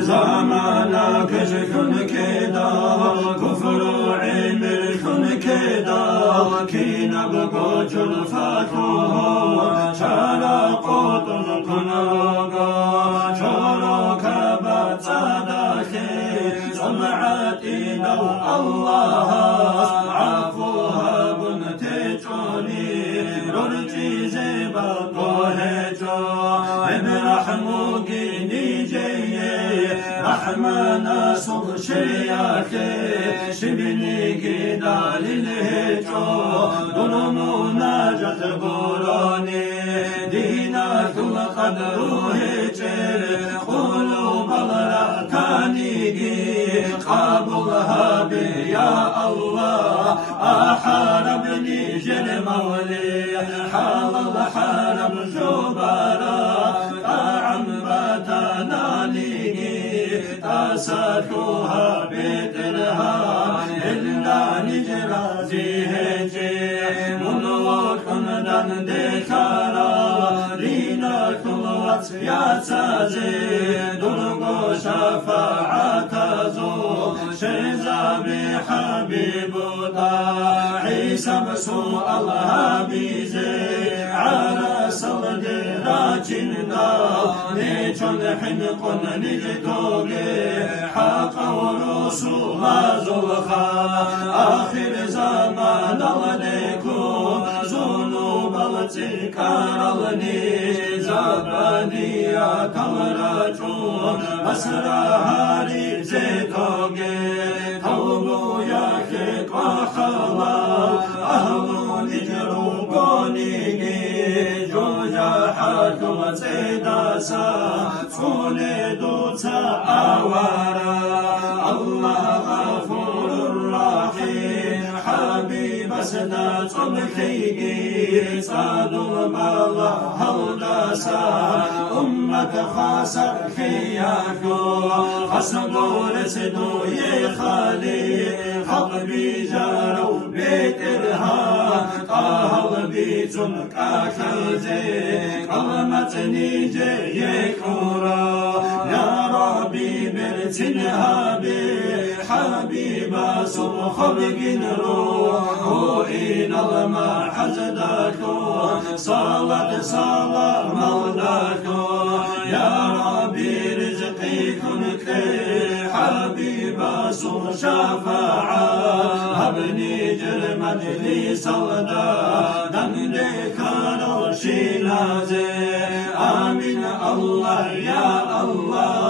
زمانا كشكن كدا كفر عمر كن كدا كينا بقوش الفاتوه شارا قطن كنوغا شارا كبات صداخي سمعتي لو الله عفوها بنتجوني رجي زيبا قوهجو ابرحموكي رحمنا صغ شياخي شبني كدا للهجو ظلمنا جت قراني دينا كل قدر هجر قلوب الركانيجي قابلها بي يا الله أحاربني جل مولي حال الحرم جبارا طعم باتناني تسكوها بترها إلا نجرازي هجي منوكن دان دكارا لينا كلوات ياتزي دلقو شفاعة زو شزابي حبيب عيسى بسوء الله بيزي على صلد راجندا نيجون حنقن نجدوغي حق ورسول زلخا آخر زمان عليكم ذنوب التكار زبانية كالرجو أسرى هاري زيتوغي توبو ياكيك وحلال أهلو نجرو قونيجي جوجا حكم سيداسا فولي دوتا أوارا الله غفور الرحيم حبيب سنا صبحيجي صادو المالا هوداسا أمك خاصة خياكو خصدو رسدو يخالي قلبي جارو بيترها قهل بيتم كاكلزي قلمتني جيكورا يا ربي برتنها بي حبيبا صبح بجنرو إن الله حزدكو صلاة مولدكو يا ربي رزقي كنك حبيبا صبح شفاعة هبني جرمت لي صلدا دمني كانوا شينازي آمين الله يا الله